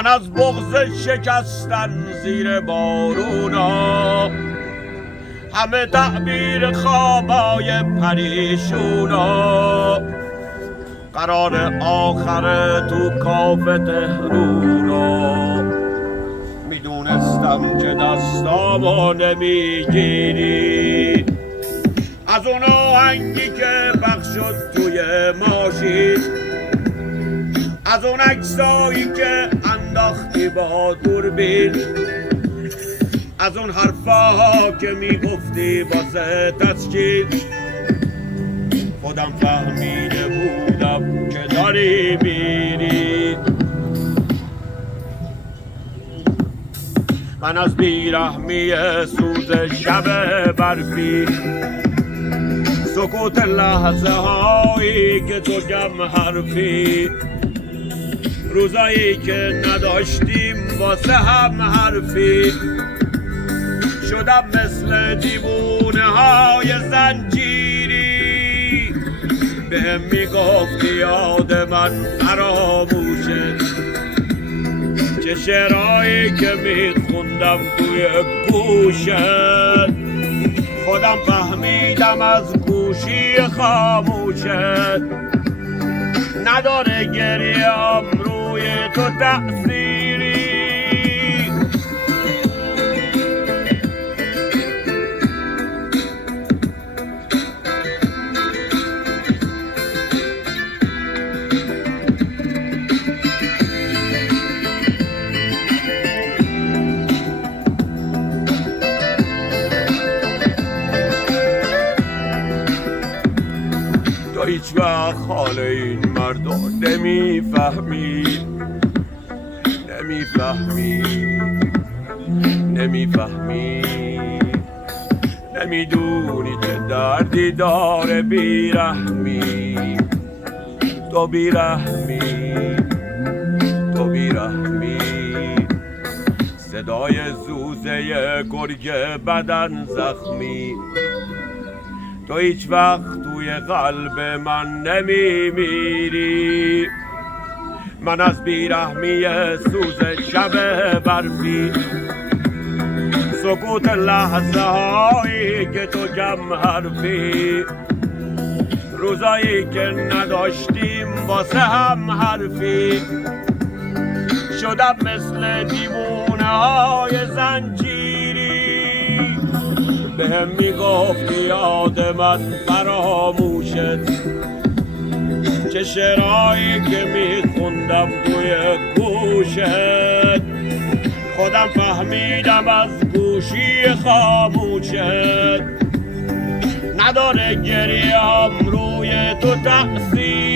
من از بغض شکستن زیر بارونا، همه تعبیر خوابای پریشونا، قرار آخر تو کاف تهرونا. میدونستم که دستامو نمیگیری، از اون آهنگی که پخش شد توی ماشین، از اون عکسایی که انداختی با دوربین، از اون حرفاها که میگفتی واسه تسکین. خودم فهمیده بودم که داری میری. من از بیرحمی سوز شب برفی، سکوت لحظه هایی که تو کم حرفی، روزایی که نداشتیم واسه هم حرفی، شدم مثل دیوونه های زنجیری. بهم میگفتی یاد من فراموشه، چه شعرهایی که میخوندم توی گوشت. خودم فهمیدم از گوشی خاموشت نداره گریم روی تو تأثیری. تو هیچ وقت حال این مردم نمیفهمی، نمیدونی چه دردی داره بیرحمی. تو بیرحمی، صدای زوزه گرگ بدن زخمی. تو هیچ وقت توی قلب من نمیمیری. من از بیرحمی سوز شب برفی، سکوت لحظه هایی که تو کم حرفی، روزایی که نداشتیم واسه هم حرفی، شدم مثل دیوونه های زنجیری. بهم میگفتی یاد من فراموشت، چه شعرهایی که میخوندم توی گوشت. خودم فهمیدم از گوشی خاموشت نداره گریم روی تو تأثیر.